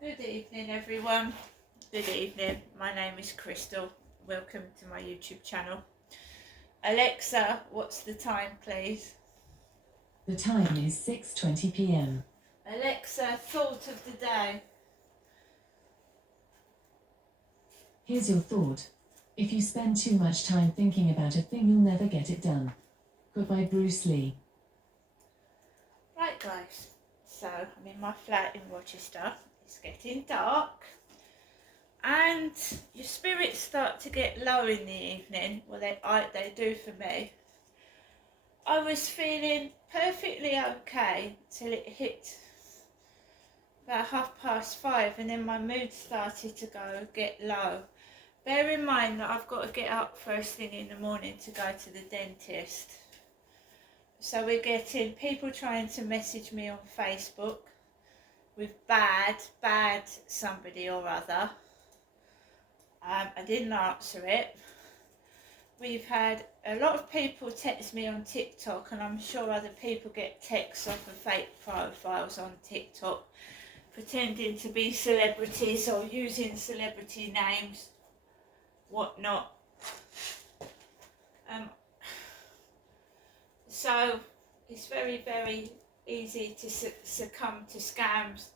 Good evening, everyone. Good evening. My name is Crystal. Welcome to my YouTube channel. Alexa, what's the time, please? The time is 6:20 p.m. Alexa, thought of the day. Here's your thought. If you spend too much time thinking about a thing, you'll never get it done. Quote by Bruce Lee. Right, guys. So I'm in my flat in Rochester. It's getting dark. And your spirits start to get low in the evening. Well, they do for me. I was feeling perfectly okay till it hit about 5:30, and then my mood started to get low. Bear in mind that I've got to get up first thing in the morning to go to the dentist. So we're getting people trying to message me on Facebook with bad somebody or other. I didn't answer it. We've had a lot of people text me on TikTok, and I'm sure other people get texts off of fake profiles on TikTok pretending to be celebrities or using celebrity names, whatnot. So it's very easy to succumb to scams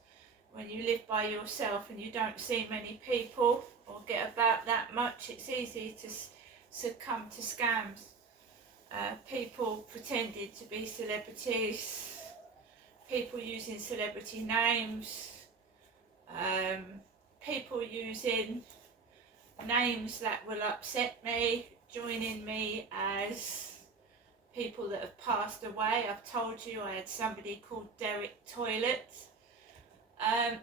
when you live by yourself and you don't see many people or get about that much. It's easy to succumb to scams. People pretending to be celebrities, people using celebrity names, people using names that will upset me, joining me as people that have passed away. I've told you I had somebody called Derek Toilet,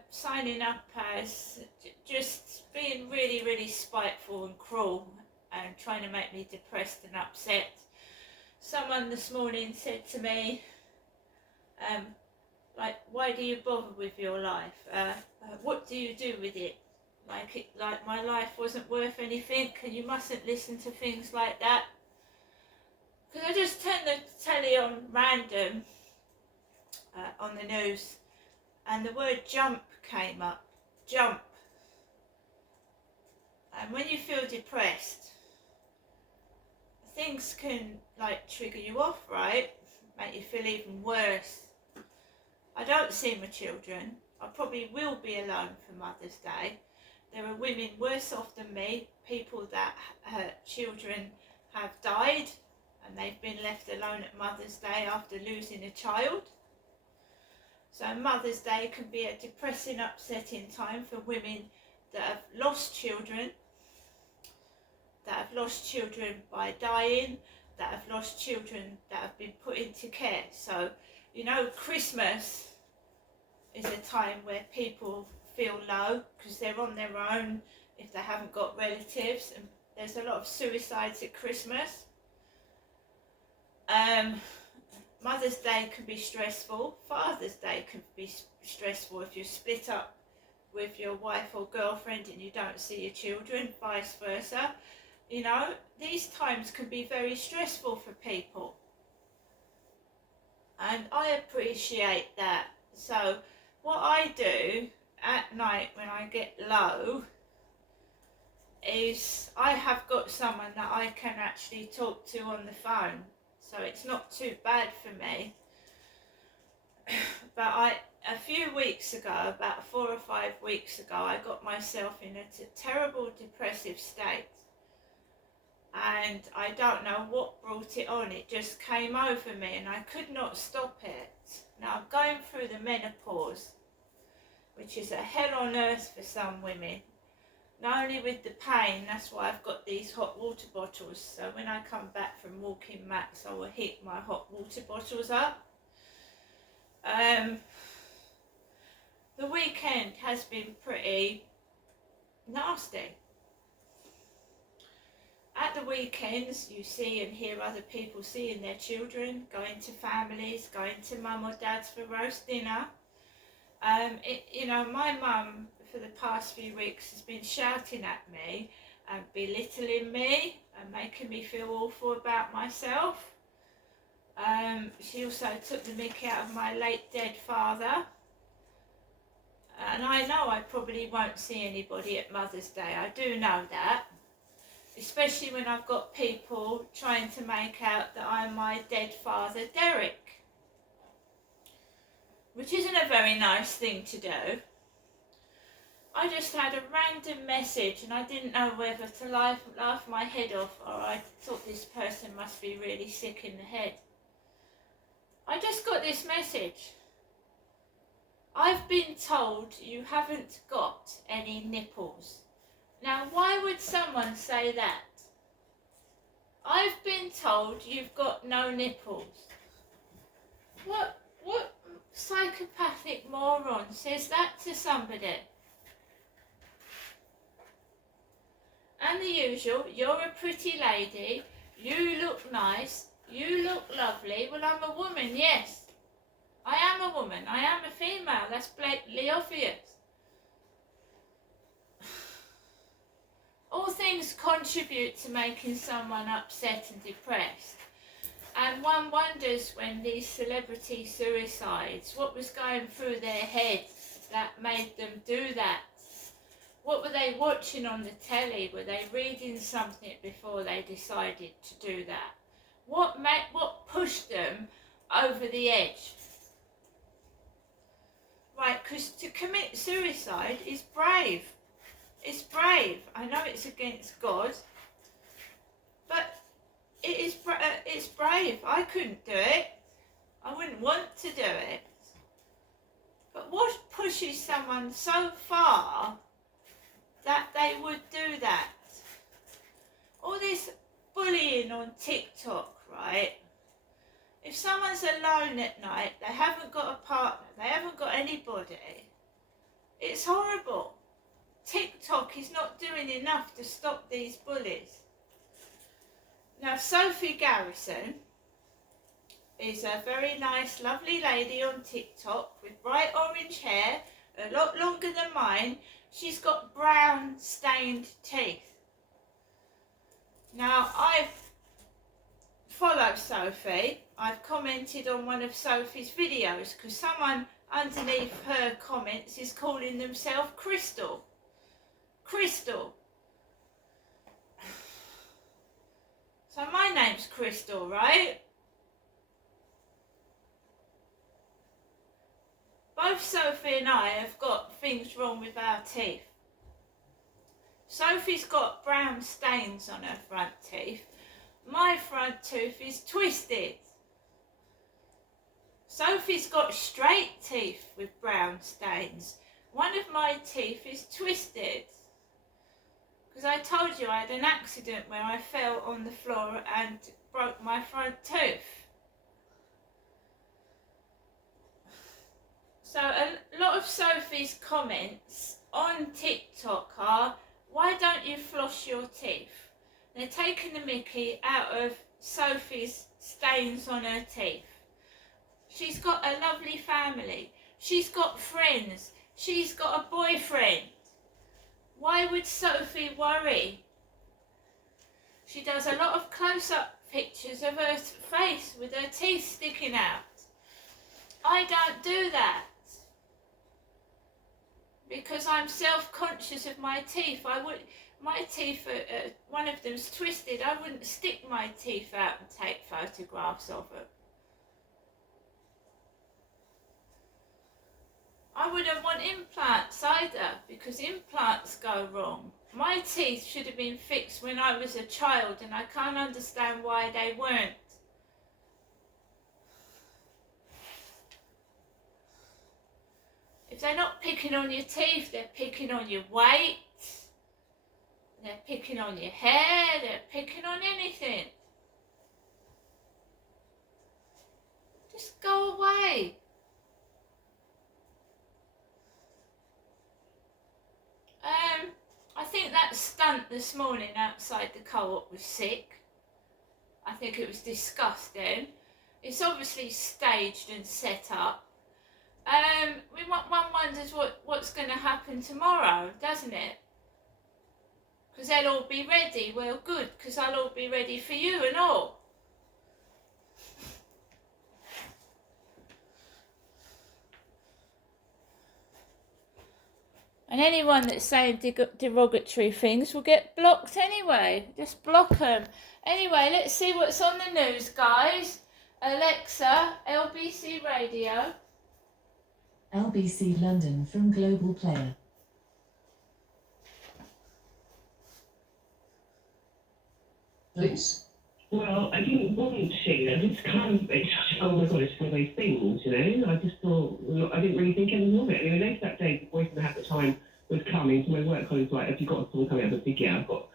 signing up as just being really spiteful and cruel and trying to make me depressed and upset. Someone this morning said to me, like, why do you bother with your life? What do you do with it? Like my life wasn't worth anything, and you mustn't listen to things like that. Because I just turned the telly on random on the news, and the word jump came up. Jump. And when you feel depressed, things can like trigger you off, right? Make you feel even worse. I don't see my children. I probably will be alone for Mother's Day. There are women worse off than me, people that children have died and they've been left alone at Mother's Day after losing a child. So Mother's Day can be a depressing, upsetting time for women that have lost children, by dying, that have lost children that have been put into care. So, you know, Christmas is a time where people feel low because they're on their own if they haven't got relatives, and there's a lot of suicides at Christmas. Mother's Day can be stressful. Father's Day can be stressful if you're split up with your wife or girlfriend and you don't see your children, vice versa. You know, these times can be very stressful for people. And I appreciate that. So what I do at night when I get low is I have got someone that I can actually talk to on the phone. So it's not too bad for me. But a few weeks ago, about 4 or 5 weeks ago, I got myself in a terrible depressive state. And I don't know what brought it on. It just came over me and I could not stop it. Now I'm going through the menopause, which is a hell on earth for some women. Not only with the pain, that's why I've got these hot water bottles. So when I come back from walking Max, I will heat my hot water bottles up. The weekend has been pretty nasty. At the weekends, you see and hear other people seeing their children, going to families, going to mum or dad's for roast dinner. You know, my mum for the past few weeks has been shouting at me and belittling me and making me feel awful about myself. She also took the mick out of my late dead father. And I know I probably won't see anybody at Mother's Day. I do know that. Especially when I've got people trying to make out that I'm my dead father, Derek. Which isn't a very nice thing to do. I just had a random message and I didn't know whether to laugh my head off, or I thought this person must be really sick in the head. I just got this message. I've been told you haven't got any nipples. Now, why would someone say that? I've been told you've got no nipples. What psychopathic moron says that to somebody? And the usual, you're a pretty lady, you look nice, you look lovely. Well, I'm a woman, yes. I am a woman, I am a female, that's blatantly obvious. All things contribute to making someone upset and depressed. And one wonders when these celebrity suicides, what was going through their heads that made them do that? What were they watching on the telly? Were they reading something before they decided to do that? What pushed them over the edge? Right, because to commit suicide is brave. It's brave. I know it's against God, but it's brave. I couldn't do it. I wouldn't want to do it. But what pushes someone so far that they would do that? All this bullying on TikTok, right? If someone's alone at night, they haven't got a partner, they haven't got anybody, it's horrible. TikTok is not doing enough to stop these bullies. Now, Sophie Garrison is a very nice, lovely lady on TikTok with bright orange hair, a lot longer than mine. She's got brown stained teeth. Now, I follow Sophie. I've commented on one of Sophie's videos because someone underneath her comments is calling themselves Crystal. Crystal. So my name's Crystal, right? Both Sophie and I have got things wrong with our teeth. Sophie's got brown stains on her front teeth. My front tooth is twisted. Sophie's got straight teeth with brown stains. One of my teeth is twisted. Because I told you I had an accident where I fell on the floor and broke my front tooth. So a lot of Sophie's comments on TikTok are, why don't you floss your teeth? They're taking the mickey out of Sophie's stains on her teeth. She's got a lovely family. She's got friends. She's got a boyfriend. Why would Sophie worry? She does a lot of close-up pictures of her face with her teeth sticking out. I don't do that because I'm self-conscious of my teeth. My teeth, one of them's twisted. I wouldn't stick my teeth out and take photographs of them. I wouldn't want implants either, because implants go wrong. My teeth should have been fixed when I was a child, and I can't understand why they weren't. If they're not picking on your teeth, they're picking on your weight, they're picking on your hair, they're picking on anything. Just go away. I think that stunt this morning outside the co-op was sick. I think it was disgusting. It's obviously staged and set up. One wonders what's going to happen tomorrow, doesn't it? Because they'll all be ready. Well, good, because I'll all be ready for you and all. And anyone that's saying derogatory things will get blocked anyway. Just block them. Anyway, let's see what's on the news, guys. Alexa, LBC Radio. LBC London from Global Player. Please. Well, I didn't want to. I just kind of, oh my God, it's one of those things, you know. I just thought, I didn't really think anything of it. Anyway, later that day, the boyfriend I had at the time was coming, so my work colleague was like, have you got someone coming over? I said, yeah, I've got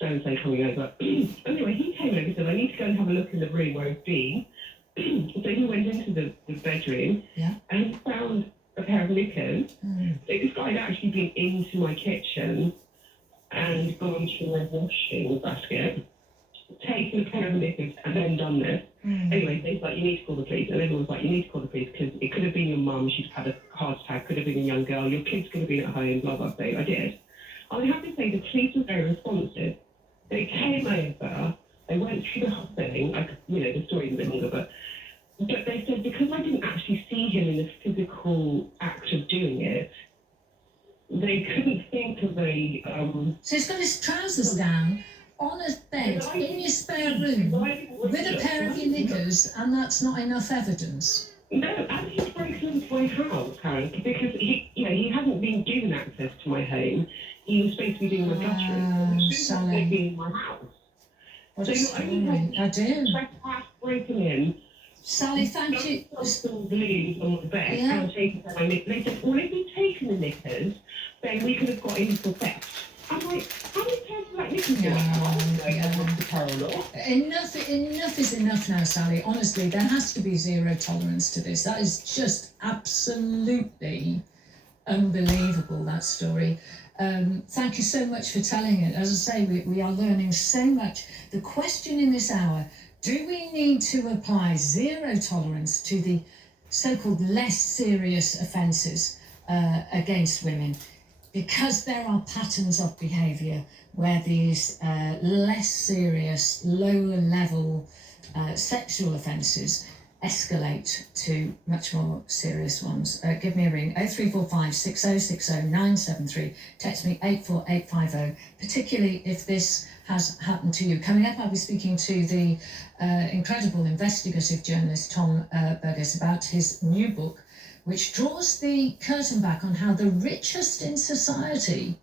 so-and-so coming over. Anyway, he came over and said, I need to go and have a look in the room where he's been. So he went into the bedroom and he found a pair of knickers. So this guy had actually been into my kitchen and gone to my washing basket, taken a pair of knickers and then done this. Anyway, he's like, you need to call the police. And everyone was like, you need to call the police because it could have been your mum, she's had a heart attack, could have been a young girl, your kids could have been at home, blah, blah, blah. I did. I have to say the police were very responsive. They came over, they went through the whole thing, the story's a bit longer, but they said because I didn't actually see him in the physical act of doing it, they couldn't think of a... So he's got his trousers down on a bed in your spare room with a pair of your knickers, and that's not enough evidence. No, and he's broken into my house, Karen, because he hasn't been given access to my home. He was supposed to be doing my guttering. He shouldn't have been in my house. What a story. I do. Trespass, breaking in. Sally, thank you. Some balloons on the bed and taken my knickers. They said, well, if we'd taken the knickers, then we could have got in for theft. I'm like, how many times have that knickers Enough is enough now, Sally. Honestly, there has to be zero tolerance to this. That is just absolutely unbelievable, that story. Thank you so much for telling it. As I say, we are learning so much. The question in this hour, do we need to apply zero tolerance to the so-called less serious offences against women? Because there are patterns of behaviour where these less serious, lower level sexual offences escalate to much more serious ones. Give me a ring, 0345 6060 973. Text me 84850, particularly if this has happened to you. Coming up, I'll be speaking to the incredible investigative journalist Tom Burgess about his new book, which draws the curtain back on how the richest in society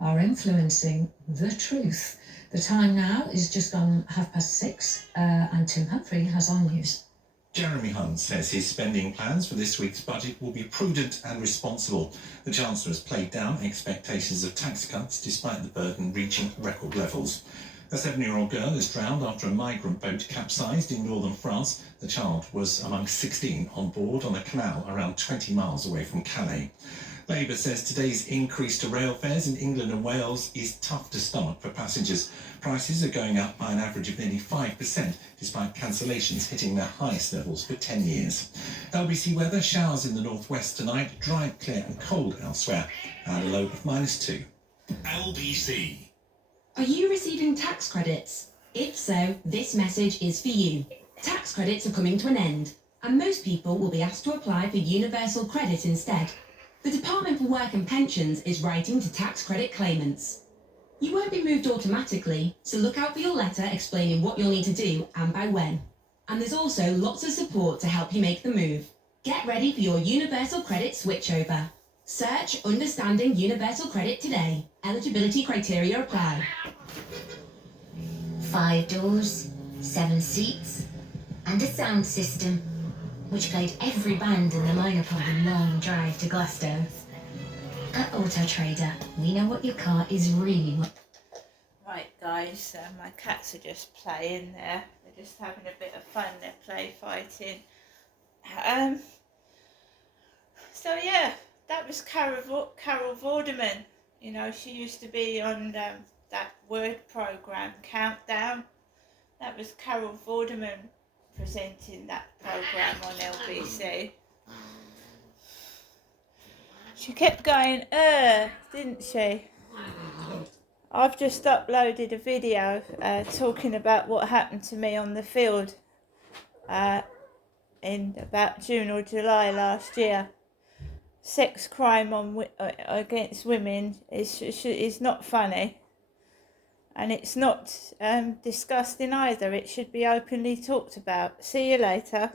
are influencing the truth. The time now is just gone 6:30, and Tim Humphrey has our news. Jeremy Hunt says his spending plans for this week's budget will be prudent and responsible. The Chancellor has played down expectations of tax cuts despite the burden reaching record levels. A 7-year-old girl is drowned after a migrant boat capsized in northern France. The child was among 16 on board on a canal around 20 miles away from Calais. Labour says today's increase to rail fares in England and Wales is tough to stomach for passengers. Prices are going up by an average of nearly 5%, despite cancellations hitting their highest levels for 10 years. LBC weather, showers in the northwest tonight, dry, clear and cold elsewhere, and a low of -2. LBC. Are you receiving tax credits? If so, this message is for you. Tax credits are coming to an end, and most people will be asked to apply for universal credit instead. The Department for Work and Pensions is writing to tax credit claimants. You won't be moved automatically, so look out for your letter explaining what you'll need to do and by when. And there's also lots of support to help you make the move. Get ready for your universal credit switchover. Search Understanding Universal Credit today. Eligibility criteria apply. 5 doors, 7 seats, and a sound system, which played every band in the lineup on the long drive to Glasgow. At Auto Trader, we know what your car is really worth. Right, guys, my cats are just playing there. They're just having a bit of fun. They're play fighting. So yeah, that was Carol Vorderman. You know, she used to be on that word program, Countdown. That was Carol Vorderman presenting that program on LBC. She kept going, didn't she? I've just uploaded a video talking about what happened to me on the field in about June or July last year. sex crime against women is not funny, and it's not disgusting either. It should be openly talked about. See you later.